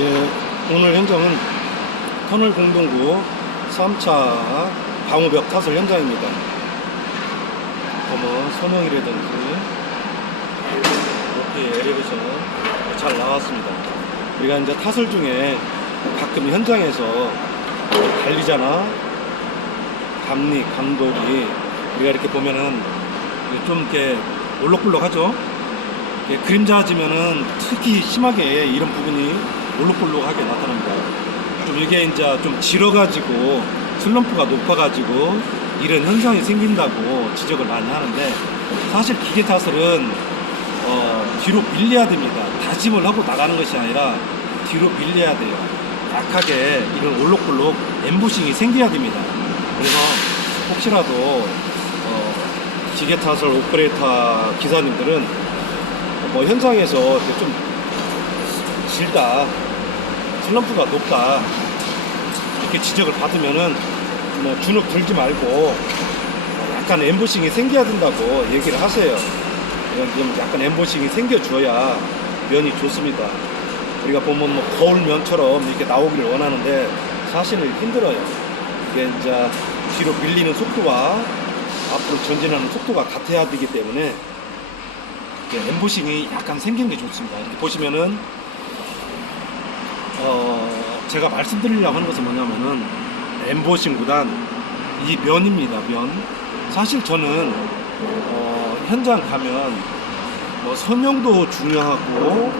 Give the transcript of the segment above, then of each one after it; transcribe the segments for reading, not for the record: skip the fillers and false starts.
예, 오늘 현장은 터널 공동구 3차 방호벽 타설 현장입니다. 뭐 선형이라든지 이렇게 엘리베이션 잘 나왔습니다. 우리가 이제 타설 중에 가끔 현장에서 관리자나 감독이 우리가 이렇게 보면은 좀 이렇게 올록볼록하죠. 그림자지면은 특히 심하게 이런 부분이 올록볼록하게 나타납니다. 좀 이게 이제 좀 질어가지고 슬럼프가 높아가지고 이런 현상이 생긴다고 지적을 많이 하는데, 사실 기계 타설은 뒤로 밀려야 됩니다. 다짐을 하고 나가는 것이 아니라 뒤로 밀려야 돼요. 약하게 이런 올록볼록 엠보싱이 생겨야 됩니다. 그래서 혹시라도 기계 타설 오퍼레이터 기사님들은 뭐 현장에서 좀 질다, 슬럼프가 높다 이렇게 지적을 받으면은 뭐 주눅 들지 말고 약간 엠보싱이 생겨야 된다고 얘기를 하세요. 좀 약간 엠보싱이 생겨줘야 면이 좋습니다. 우리가 보면 뭐 거울면처럼 이렇게 나오기를 원하는데 사실은 힘들어요. 이게 이제 뒤로 밀리는 속도와 앞으로 전진하는 속도가 같아야 되기 때문에 엠보싱이 약간 생긴 게 좋습니다. 이렇게 보시면은 제가 말씀드리려고 하는 것은 뭐냐면은 엠보싱보단 이 면입니다. 면. 사실 저는 현장 가면 뭐 선형도 중요하고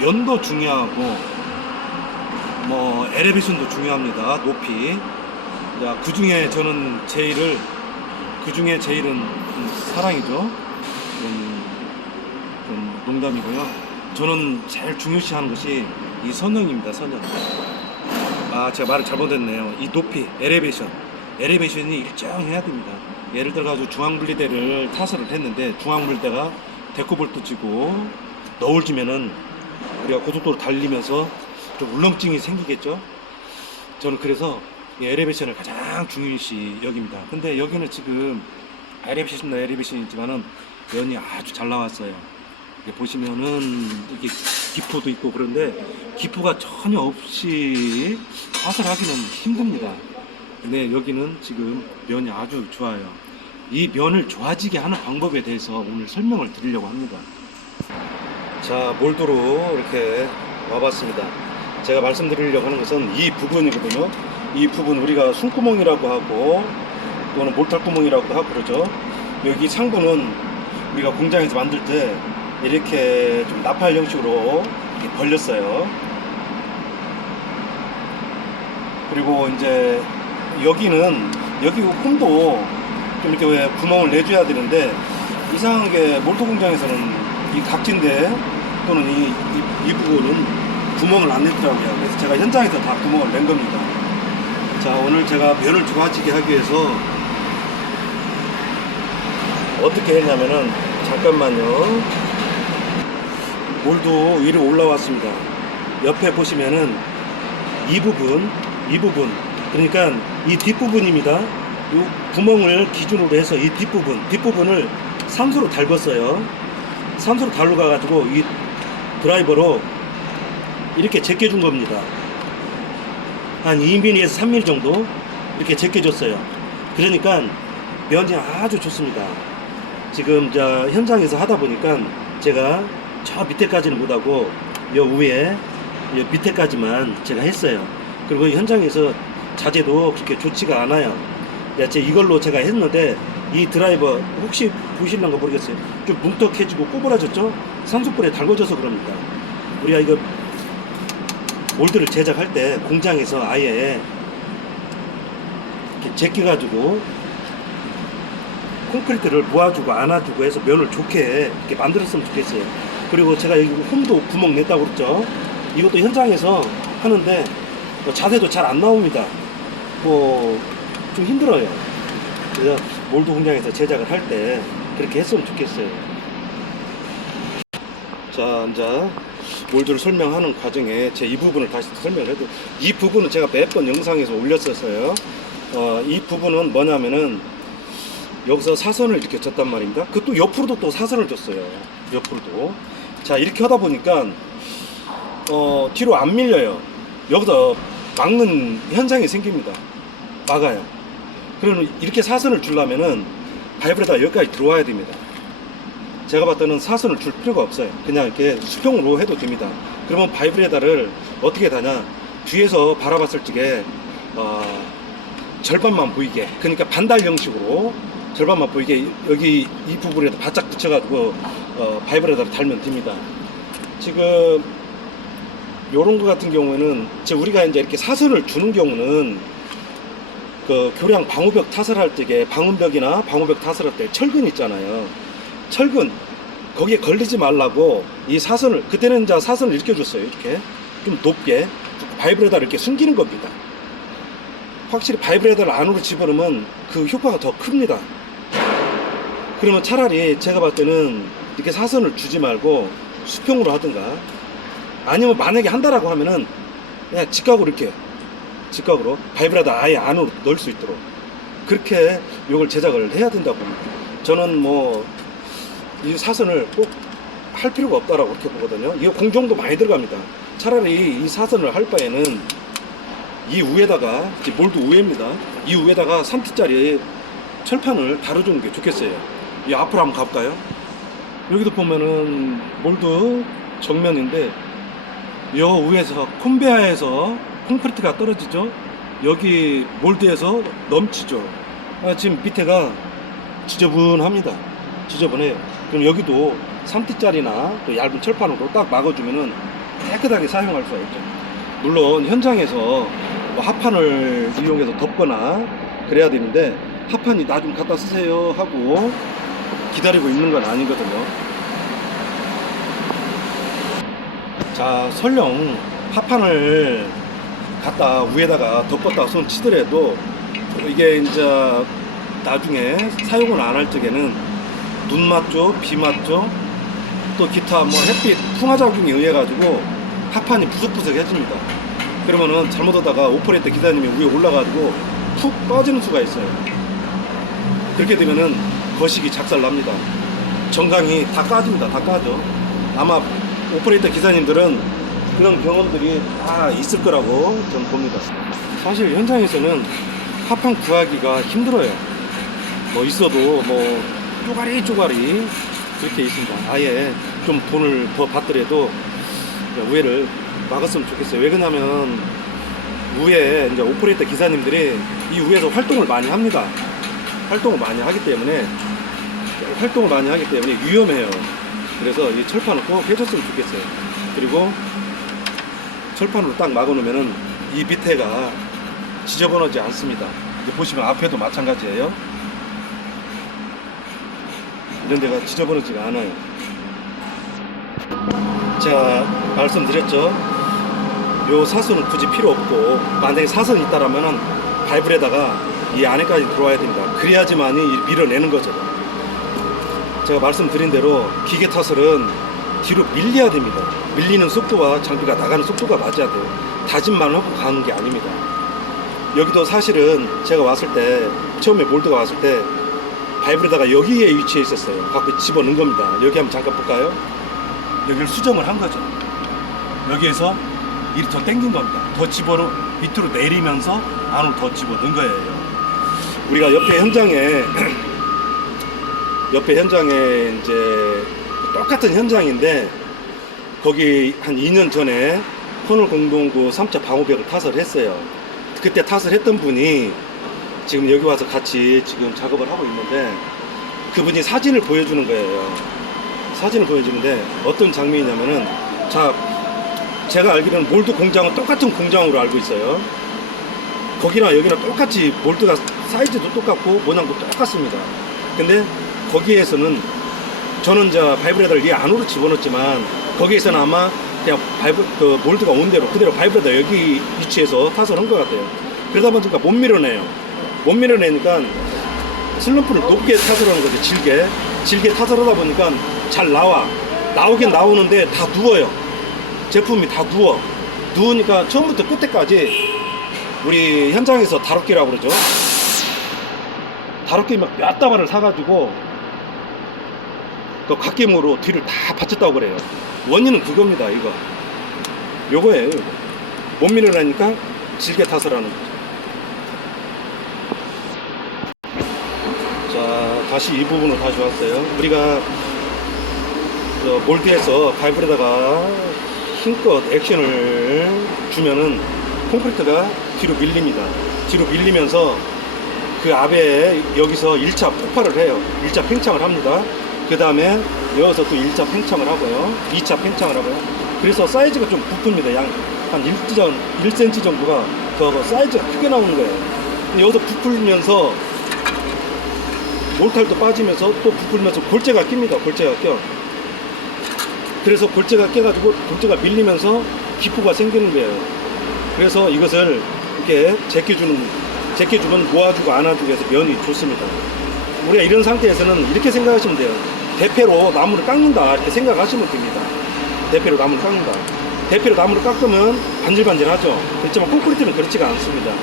면도 중요하고 뭐 엘리베이션도 중요합니다. 높이. 그 중에 저는 제일은 사랑이죠. 농담이고요. 저는 제일 중요시하는 것이 이 선형입니다. 선형. 제가 말을 잘못했네요. 이 높이, 엘리베이션이 일정해야 됩니다. 예를 들어가지고 중앙분리대를 타설을 했는데 중앙분리대가 데코볼트 지고 너울지면은 우리가 고속도로 달리면서 좀 울렁증이 생기겠죠. 저는 그래서 이 엘리베이션을 가장 중요시 여깁니다. 근데 여기는 지금 엘리베이션이지만은 면이 아주 잘 나왔어요. 이렇게 보시면은 이게 기포도 있고 그런데 기포가 전혀 없이 타설하기는 힘듭니다. 근데 여기는 지금 면이 아주 좋아요. 이 면을 좋아지게 하는 방법에 대해서 오늘 설명을 드리려고 합니다. 자, 몰도로 이렇게 와봤습니다. 제가 말씀드리려고 하는 것은 이 부분이거든요. 이 부분 우리가 숨구멍이라고 하고 또는 몰탈구멍이라고도 하고 그러죠. 여기 상부는 우리가 공장에서 만들 때 이렇게 좀 나팔 형식으로 이렇게 벌렸어요. 그리고 이제 여기 홈도 좀 이렇게 왜 구멍을 내줘야 되는데 이상하게 몰도 공장에서는 이 각진대 또는 이 부분은 구멍을 안 냈더라고요. 그래서 제가 현장에서 다 구멍을 낸 겁니다. 자, 오늘 제가 면을 좋아지게 하기 위해서 어떻게 했냐면은, 잠깐만요. 몰도 위로 올라왔습니다. 옆에 보시면은 이 부분 그러니까 이 뒷부분입니다. 이 구멍을 기준으로 해서 이 뒷부분을 산소로 달궜어요. 산소로 달궈 가지고 이 드라이버로 이렇게 제껴준 겁니다. 한 2mm에서 3mm 정도 이렇게 제껴줬어요. 그러니까 면이 아주 좋습니다. 지금 현장에서 하다 보니까 제가 저 밑에까지는 못하고 요 위에 요 밑에까지만 제가 했어요. 그리고 현장에서 자재도 그렇게 좋지가 않아요. 이걸로 제가 했는데 이 드라이버 혹시 보실런가 모르겠어요. 좀 뭉툭해지고 꼬부라졌죠? 산소불에 달궈져서 그럽니다. 우리가 이거 몰드를 제작할 때 공장에서 아예 이렇게 제껴가지고 콘크리트를 모아주고 안아주고 해서 면을 좋게 이렇게 만들었으면 좋겠어요. 그리고 제가 여기 홈도 구멍 냈다고 그랬죠. 이것도 현장에서 하는데 자세도 잘 안 나옵니다. 좀 힘들어요. 그래서 몰드 공장에서 제작을 할 때 그렇게 했으면 좋겠어요. 자, 이제 몰드를 설명하는 과정에 제 이 부분을 다시 설명을 해도, 이 부분은 제가 몇 번 영상에서 올렸었어요. 이 부분은 뭐냐면은 여기서 사선을 이렇게 줬단 말입니다. 그 또 옆으로도 또 사선을 줬어요. 옆으로도. 자, 이렇게 하다 보니까 뒤로 안 밀려요. 여기서 막는 현상이 생깁니다. 막아요. 그러면 이렇게 사선을 주려면은 바이브레다 여기까지 들어와야 됩니다. 제가 봤을 때는 사선을 줄 필요가 없어요. 그냥 이렇게 수평으로 해도 됩니다. 그러면 바이브레다를 어떻게 다냐, 뒤에서 바라봤을 적에 절반만 보이게, 그러니까 반달 형식으로 절반만 보이게 여기 이 부분에다 바짝 붙여가지고 바이브레다를 달면 됩니다. 지금 요런 거 같은 경우에는 우리가 이제 이렇게 사선을 주는 경우는 그 교량 방호벽 타설할 때에 방음벽이나 방호벽 타설할 때 철근 있잖아요. 철근 거기에 걸리지 말라고 이 사선을, 그때는 이제 사선을 이렇게 줬어요. 이렇게 좀 높게 바이브레다를 이렇게 숨기는 겁니다. 확실히 바이브레다를 안으로 집어넣으면 그 효과가 더 큽니다. 그러면 차라리 제가 봤을 때는 이렇게 사선을 주지 말고 수평으로 하든가, 아니면 만약에 한다라고 하면은 그냥 직각으로 이렇게 직각으로 바이브레다 아예 안으로 넣을 수 있도록 그렇게 이걸 제작을 해야 된다고 봅니다. 저는 뭐 이 사선을 꼭 할 필요가 없다라고 그렇게 보거든요. 이거 공정도 많이 들어갑니다. 차라리 이 사선을 할 바에는 이 위에다가, 몰드 위에입니다. 이 위에다가 3T짜리 철판을 달아주는 게 좋겠어요. 이 앞으로 한번 가볼까요? 여기도 보면은 몰드 정면인데 요 위에서 콘베아에서 콘크리트가 떨어지죠. 여기 몰드에서 넘치죠. 지금 밑에가 지저분합니다. 지저분해요. 그럼 여기도 3T짜리나 또 얇은 철판으로 딱 막아주면은 깨끗하게 사용할 수가 있죠. 물론 현장에서 뭐 합판을 이용해서 덮거나 그래야 되는데 합판이 나 좀 갖다 쓰세요 하고 기다리고 있는 건 아니거든요. 자, 설령 합판을 갖다 위에다가 덮었다가 손 치더라도 이게 이제 나중에 사용을 안 할 적에는 눈 맞죠, 비 맞죠, 또 기타 뭐 햇빛 풍화작용에 의해 가지고 합판이 부석부석해집니다. 그러면은 잘못하다가 오퍼레이터 기사님이 위에 올라가지고 푹 빠지는 수가 있어요. 그렇게 되면은 거식이 작살납니다. 정강이 다 까집니다. 다 까죠. 아마 오퍼레이터 기사님들은 그런 경험들이 다 있을 거라고 저는 봅니다. 사실 현장에서는 합판 구하기가 힘들어요. 뭐 있어도 뭐 쪼가리 그렇게 있습니다. 아예 좀 돈을 더 받더라도 우회를 막았으면 좋겠어요. 왜 그러냐면 위에 이제 오퍼레이터 기사님들이 이 위에서 활동을 많이 합니다. 활동을 많이 하기 때문에 위험해요. 그래서 이 철판을 꼭 해줬으면 좋겠어요. 그리고 철판으로 딱 막아놓으면은 이 밑에가 지저분하지 않습니다. 이제 보시면 앞에도 마찬가지예요. 이런 데가 지저분하지가 않아요. 제가 말씀드렸죠. 요 사선은 굳이 필요 없고, 만약에 사선이 있다라면은 바이브레다가 이 안에까지 들어와야 됩니다. 그래야지만이 밀어내는 거죠. 제가 말씀드린 대로 기계 타설은 뒤로 밀려야 됩니다. 밀리는 속도와 장비가 나가는 속도가 맞아야 돼요. 다짐만 하고 가는 게 아닙니다. 여기도 사실은 제가 왔을 때, 처음에 몰드가 왔을 때 바이브레다가 여기에 위치해 있었어요. 갖고 집어넣은 겁니다. 여기 한번 잠깐 볼까요? 여기를 수정을 한 거죠. 여기에서 이리 더 당긴 겁니다. 더 집어로 밑으로 내리면서 안으로 더 집어넣은 거예요. 우리가 옆에 현장에 이제 똑같은 현장인데 거기 한 2년 전에 터널 공동구 3차 방호벽을 타설했어요. 그때 타설했던 분이 지금 여기 와서 같이 지금 작업을 하고 있는데 그분이 사진을 보여주는 거예요. 사진을 보여주는데 어떤 장면이냐면은, 자, 제가 알기로는 몰드 공장은 똑같은 공장으로 알고 있어요. 거기나 여기나 똑같이 몰드가 사이즈도 똑같고 모양도 똑같습니다. 근데 거기에서는 저는 이제 바이브레다를 이 안으로 집어넣었지만 거기에서는 아마 그냥 몰드가 온 대로 그대로 바이브레다 여기 위치에서 타설한 것 같아요. 그러다 보니까 못 밀어내요. 못 밀어내니까 슬럼프를 높게 타설하는 거죠. 질게 타설하다 보니까 잘 나오긴 나오는데 다 누워요. 제품이 다 누우니까 처음부터 끝에까지 우리 현장에서 다루기라고 그러죠. 다루기 막 몇 다발을 사가지고 그 갓김으로 뒤를 다 받쳤다고 그래요. 원인은 그겁니다. 이거 요거예요. 요거. 못 밀으라니까 질게 타서라는 거죠. 자, 다시 이 부분으로 다시 왔어요. 우리가 몰드에서 파이브에다가 힘껏 액션을 주면은 콘크리트가 뒤로 밀립니다. 뒤로 밀리면서 그 압에 여기서 1차 폭발을 해요. 1차 팽창을 합니다. 그 다음에 여기서 또 1차 팽창을 하고요. 2차 팽창을 하고요. 그래서 사이즈가 좀 부풀입니다. 한 1cm 정도가 더 사이즈가 크게 나오는 거예요. 근데 여기서 부풀면서 몰탈도 빠지면서 또 부풀면서 골재가 낍니다. 골재가 껴. 그래서 골재가 껴가지고 골재가 밀리면서 기포가 생기는 거예요. 그래서 이것을 이렇게 제껴주면 모아주고 안아주고 해서 면이 좋습니다. 우리가 이런 상태에서는 이렇게 생각하시면 돼요. 대패로 나무를 깎는다 이렇게 생각하시면 됩니다. 대패로 나무를 깎는다. 대패로 나무를 깎으면 반질반질하죠. 그렇지만 콘크리트는 그렇지가 않습니다.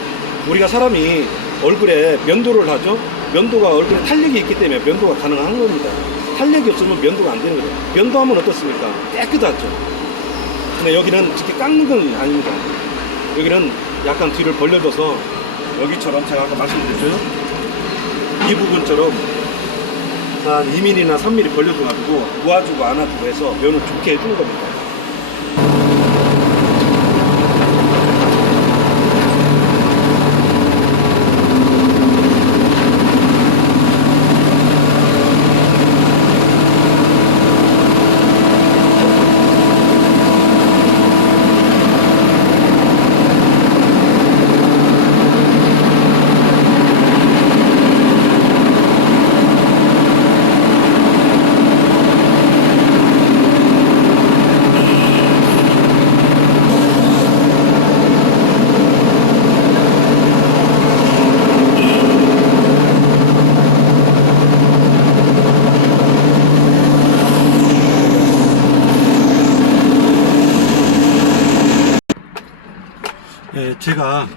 우리가 사람이 얼굴에 면도를 하죠. 면도가 얼굴에 탄력이 있기 때문에 면도가 가능한 겁니다. 탄력이 없으면 면도가 안 되는 거죠. 면도하면 어떻습니까? 깨끗하죠. 근데 여기는 이렇게 깎는 건 아닙니다. 여기는 약간 뒤를 벌려줘서 여기처럼 제가 아까 말씀드렸죠. 이 부분처럼 한 2mm나 3mm 벌려줘가지고 모아주고 안아주고 해서 면을 좋게 해주는 겁니다. 제가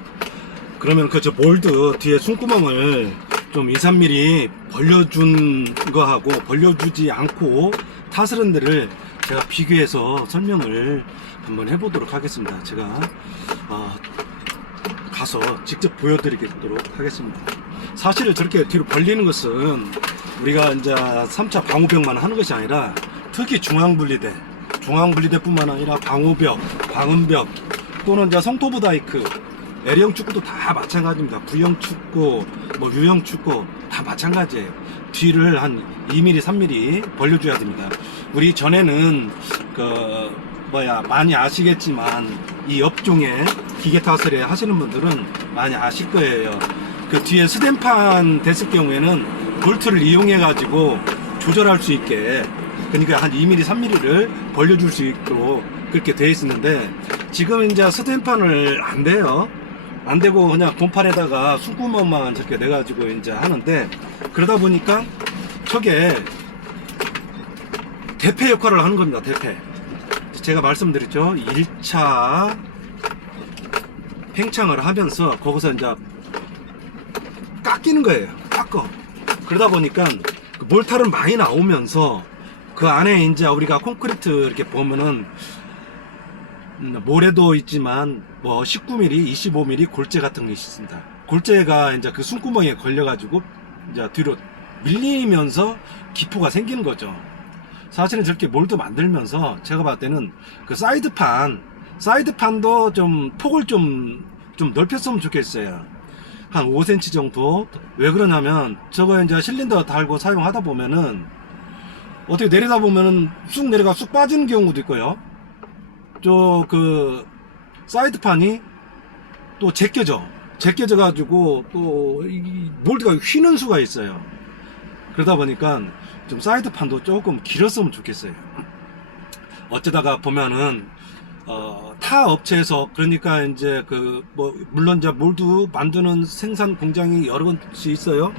그러면 그저 몰드 뒤에 숨구멍을 좀 2, 3mm 벌려준 거하고 벌려주지 않고 타스른 데를 제가 비교해서 설명을 한번 해보도록 하겠습니다. 제가 가서 직접 보여드리도록 하겠습니다. 사실은 저렇게 뒤로 벌리는 것은 우리가 이제 3차 방호벽만 하는 것이 아니라 특히 중앙분리대뿐만 아니라 방호벽, 방음벽 또는 이제 성토부 다이크, L형 축구도 다 마찬가지입니다. V형 축구, 뭐 U형 축구 다 마찬가지예요. 뒤를 한 2mm, 3mm 벌려줘야 됩니다. 우리 전에는 많이 아시겠지만 이 업종에 기계 타설에 하시는 분들은 많이 아실 거예요. 그 뒤에 스댄판 됐을 경우에는 볼트를 이용해 가지고 조절할 수 있게, 그러니까 한 2mm, 3mm를 벌려줄 수 있도록 그렇게 되어 있었는데 지금 이제 스탠판을 안 돼요. 안 되고 그냥 곰판에다가 숨구멍만 저렇게 내가지고 이제 하는데, 그러다 보니까 저게 대패 역할을 하는 겁니다. 대패. 제가 말씀드렸죠. 1차 팽창을 하면서 거기서 이제 깎이는 거예요. 깎어. 그러다 보니까 몰탈은 많이 나오면서 그 안에 이제 우리가 콘크리트 이렇게 보면은 모래도 있지만 뭐 19mm, 25mm 골재 같은 게 있습니다. 골재가 이제 그 숨구멍에 걸려가지고 이제 뒤로 밀리면서 기포가 생기는 거죠. 사실은 저렇게 몰드 만들면서 제가 봤을 때는 그 사이드판도 좀 폭을 좀 넓혔으면 좋겠어요. 한 5cm 정도. 왜 그러냐면 저거 이제 실린더 달고 사용하다 보면은 어떻게 내리다 보면은 쑥 내려가 쑥 빠지는 경우도 있고요. 그 사이드판이 또 제껴져 가지고 또 이 몰드가 휘는 수가 있어요. 그러다 보니까 좀 사이드판도 조금 길었으면 좋겠어요. 어쩌다가 보면은 타 업체에서, 그러니까 이제 물론 이제 몰드 만드는 생산 공장이 여러 군데 있어요.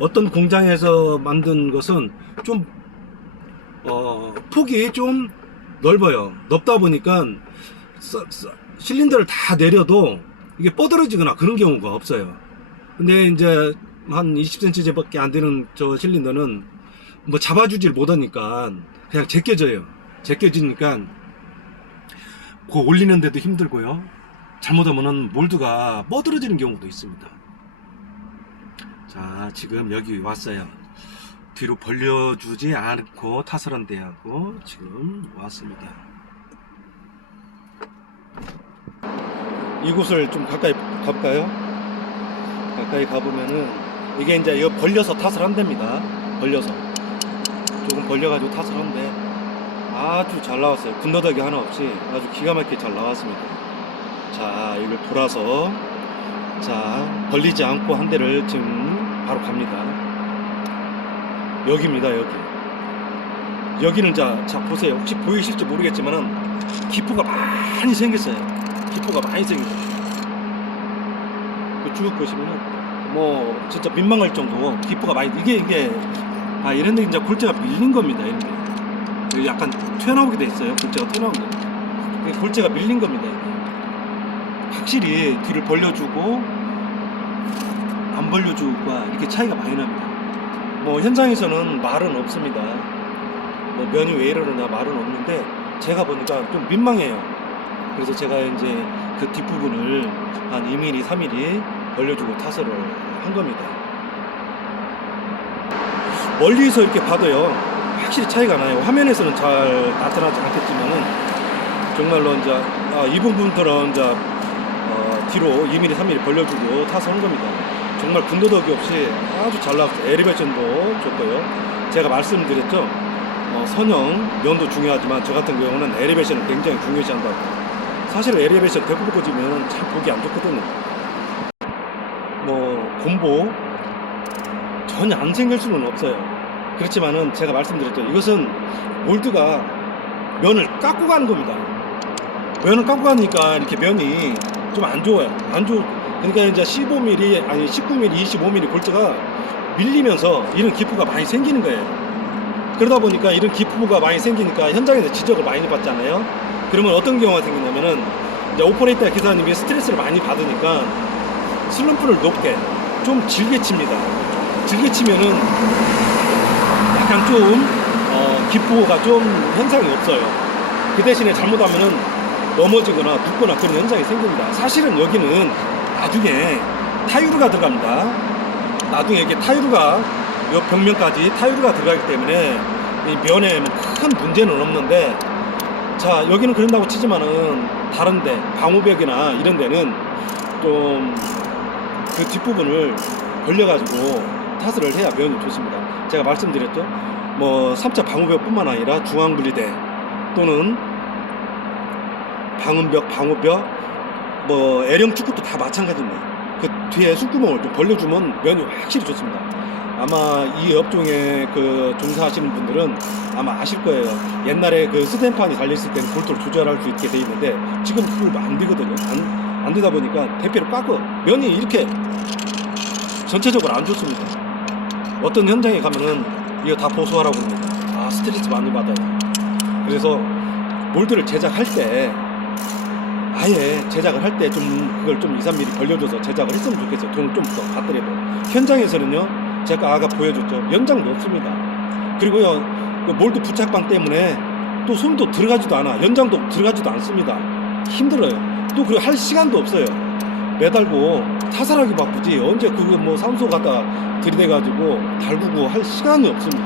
어떤 공장에서 만든 것은 좀 폭이 좀 넓어요. 넓다 보니까 실린더를 다 내려도 이게 뻗어지거나 그런 경우가 없어요. 근데 이제 한 20cm 밖에 안 되는 저 실린더는 뭐 잡아주질 못하니까 그냥 제껴져요. 제껴지니까 그 올리는데도 힘들고요. 잘못하면은 몰드가 뻗어지는 경우도 있습니다. 자, 지금 여기 왔어요. 뒤로 벌려주지 않고 타설한 데하고 지금 왔습니다. 이곳을 좀 가까이 가볼까요? 가까이 가보면은 이게 이제 이거 벌려서 탓을 한답니다. 벌려서 조금 벌려가지고 탓을 한데 아주 잘 나왔어요. 군더더기 하나 없이 아주 기가 막히게 잘 나왔습니다. 자, 이걸 돌아서 자, 벌리지 않고 한 대를 지금 바로 갑니다. 여기입니다. 여기는 자 보세요. 혹시 보이실지 모르겠지만은 기포가 많이 생겼어요. 기포가 많이 생겼어요. 쭉 보시면은 뭐 진짜 민망할 정도 기포가 많이 이게 이런데 이제 골재가 밀린 겁니다. 이렇게 약간 튀어나오게 돼 있어요. 골재가 튀어나온 거. 골재가 밀린 겁니다. 이게. 확실히 뒤를 벌려주고 안 벌려주고가 이렇게 차이가 많이 납니다. 뭐 현장에서는 말은 없습니다. 뭐 면이 왜 이러느냐 말은 없는데 제가 보니까 좀 민망해요. 그래서 제가 이제 그 뒷부분을 한 2mm, 3mm 벌려주고 타설을 한 겁니다. 멀리서 이렇게 봐도요, 확실히 차이가 나요. 화면에서는 잘 나타나지 않겠지만은 정말로 이제 이 부분들은 이제 뒤로 2mm, 3mm 벌려주고 타설한 겁니다. 정말 군더더기 없이 아주 잘 나왔어요. 엘리베이션도 좋고요. 제가 말씀드렸죠. 선형, 면도 중요하지만 저 같은 경우는 엘리베이션을 굉장히 중요시한다고. 사실 엘리베이션 대부분 꽂으면 참 보기 안 좋거든요. 뭐 곰보 전혀 안 생길 수는 없어요. 그렇지만은 제가 말씀드렸죠. 이것은 몰드가 면을 깎고 가는 겁니다. 면을 깎고 가니까 이렇게 면이 좀 안 좋아요. 그러니까 이제 15mm, 아니 19mm, 25mm 골재가 밀리면서 이런 기포가 많이 생기는 거예요. 그러다 보니까 이런 기포가 많이 생기니까 현장에서 지적을 많이 받잖아요. 그러면 어떤 경우가 생기냐면은 이제 오퍼레이터 기사님이 스트레스를 많이 받으니까 슬럼프를 높게 좀 질게 칩니다. 질게 치면은 약간 좀 기포가 좀 현상이 없어요. 그 대신에 잘못하면은 넘어지거나 눕거나 그런 현상이 생깁니다. 사실은 여기는 나중에 타이루가 들어갑니다. 나중에 이게 타이루가 이 벽면까지 타이루가 들어가기 때문에 이 면에 큰 문제는 없는데, 자, 여기는 그런다고 치지만은 다른데 방호벽이나 이런 데는 좀 그 뒷부분을 벌려가지고 타설을 해야 면이 좋습니다. 제가 말씀드렸죠. 뭐 3차 방호벽뿐만 아니라 중앙분리대 또는 방음벽, 방호벽, 뭐 L형 축구도 다 마찬가지입니다. 그 뒤에 숨구멍을 좀 벌려주면 면이 확실히 좋습니다. 아마 이 업종에 그 종사하시는 분들은 아마 아실 거예요. 옛날에 그 스탠판이 달려있을 때는 볼트를 조절할 수 있게 돼 있는데 지금 그거 안 되거든요. 안 되다 보니까 대피를 깎고 면이 이렇게 전체적으로 안 좋습니다. 어떤 현장에 가면은 이거 다 보수하라고 합니다. 스트레스 많이 받아요. 그래서 몰드를 제작할 때 아예 제작을 할 때 좀 그걸 좀 2, 3mm 벌려줘서 제작을 했으면 좋겠어요. 돈을 좀 더 받더라도. 현장에서는요, 제가 아까 보여줬죠. 연장도 없습니다. 그리고요, 그 몰드 부착방 때문에 또 손도 들어가지도 않아. 연장도 들어가지도 않습니다. 힘들어요. 또 그리고 할 시간도 없어요. 매달고 타설하기 바쁘지 언제 그거 뭐 산소 갖다 들이대가지고 달구고 할 시간이 없습니다.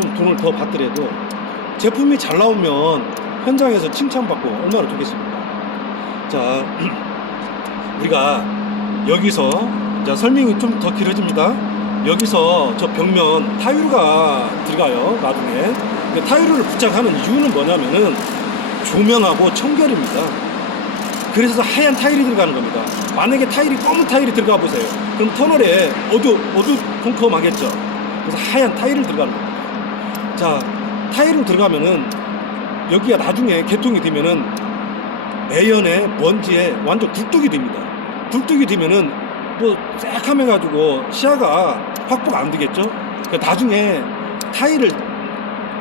좀 돈을 더 받더라도 제품이 잘 나오면 현장에서 칭찬받고 얼마나 좋겠습니까? 자, 우리가 여기서 자, 설명이 좀 더 길어집니다. 여기서 저 벽면 타이루가 들어가요. 나중에. 근데 타이루를 부착하는 이유는 뭐냐면은 조명하고 청결입니다. 그래서 하얀 타일이 들어가는 겁니다. 만약에 타일이 검은 타일이 들어가 보세요. 그럼 터널에 어두컴컴하겠죠. 그래서 하얀 타일을 들어가는 겁니다. 자, 타일을 들어가면은 여기가 나중에 개통이 되면은 매연에 먼지에 완전 굴뚝이 됩니다. 굴뚝이 되면은 뭐 새카매 가지고 시야가 확보가 안 되겠죠. 그러니까 나중에 타일을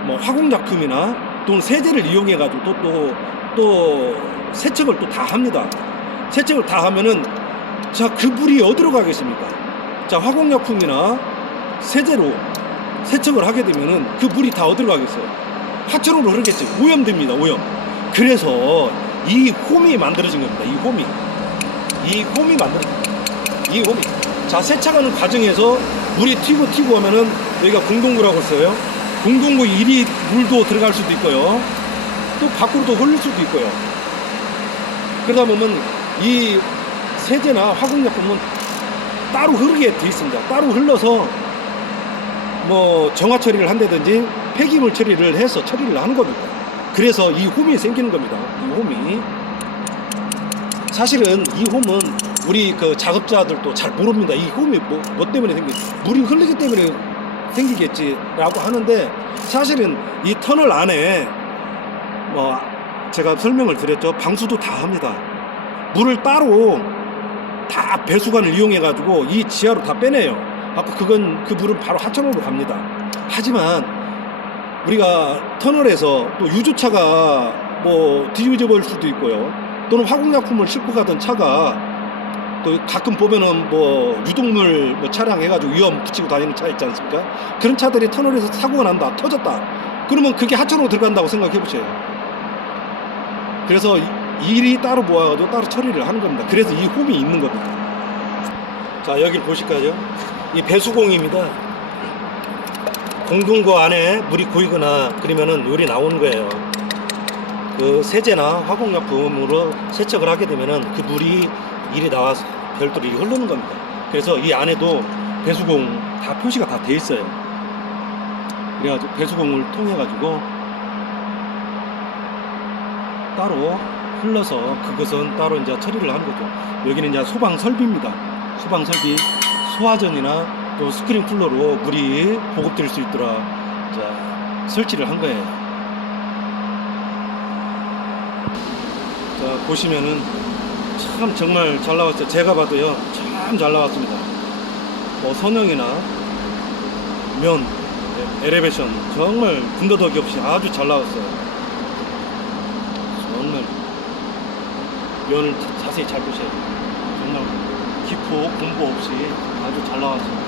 뭐 화공약품이나 또는 세제를 이용해 가지고 또 세척을 또 다 합니다. 세척을 다 하면은 자, 그 물이 어디로 가겠습니까? 자, 화공약품이나 세제로 세척을 하게 되면은 그 물이 다 어디로 가겠어요? 하천으로 흐르겠지. 오염됩니다. 오염. 그래서 이 홈이 만들어진 겁니다. 이 홈이 이 홈이. 자, 세차가는 과정에서 물이 튀고 하면은 여기가 공동구라고 써요. 공동구 1이 물도 들어갈 수도 있고요. 또 밖으로도 흘릴 수도 있고요. 그러다 보면 이 세제나 화공약품은 따로 흐르게 돼 있습니다. 따로 흘러서 뭐 정화 처리를 한다든지 폐기물 처리를 해서 처리를 하는 겁니다. 그래서 이 홈이 생기는 겁니다. 이 홈이. 사실은 이 홈은 우리 그 작업자들도 잘 모릅니다. 이 홈이 뭐 때문에 물이 흐르기 때문에 생기겠지라고 하는데, 사실은 이 터널 안에 뭐 제가 설명을 드렸죠. 방수도 다 합니다. 물을 따로 다 배수관을 이용해 가지고 이 지하로 다 빼내요. 아까 그 물은 바로 하천으로 갑니다. 하지만 우리가 터널에서 또 유조차가 뭐 뒤집어 버릴 수도 있고요. 또는 화공약품을 싣고 가던 차가 또 가끔 보면은 뭐 유독물 뭐 차량 해가지고 위험 붙이고 다니는 차 있지 않습니까? 그런 차들이 터널에서 사고가 난다, 터졌다. 그러면 그게 하천으로 들어간다고 생각해 보세요. 그래서 일이 따로 모아가지고 따로 처리를 하는 겁니다. 그래서 이 홈이 있는 겁니다. 자, 여기를 보실까요? 이 배수공입니다. 공동구 안에 물이 고이거나 그러면은 물이 나오는 거예요. 그 세제나 화공약품으로 세척을 하게 되면은 그 물이 일이 나와서 별도로 흐르는 겁니다. 그래서 이 안에도 배수공 다 표시가 다 돼 있어요. 그래가지고 배수공을 통해 가지고 따로 흘러서 그것은 따로 이제 처리를 하는 거죠. 여기는 이제 소방 설비입니다. 소방 설비, 소화전이나 또 스크린쿨러로 물이 보급될 수 있도록 이제 설치를 한 거예요. 자, 보시면은 참 정말 잘 나왔어요. 제가 봐도요, 참 잘 나왔습니다. 뭐 선형이나 면, 엘리베이션 정말 군더더기 없이 아주 잘 나왔어요. 정말 면을 자세히 잘 보셔야 돼요. 정말 기포, 공보 없이 아주 잘 나왔습니다.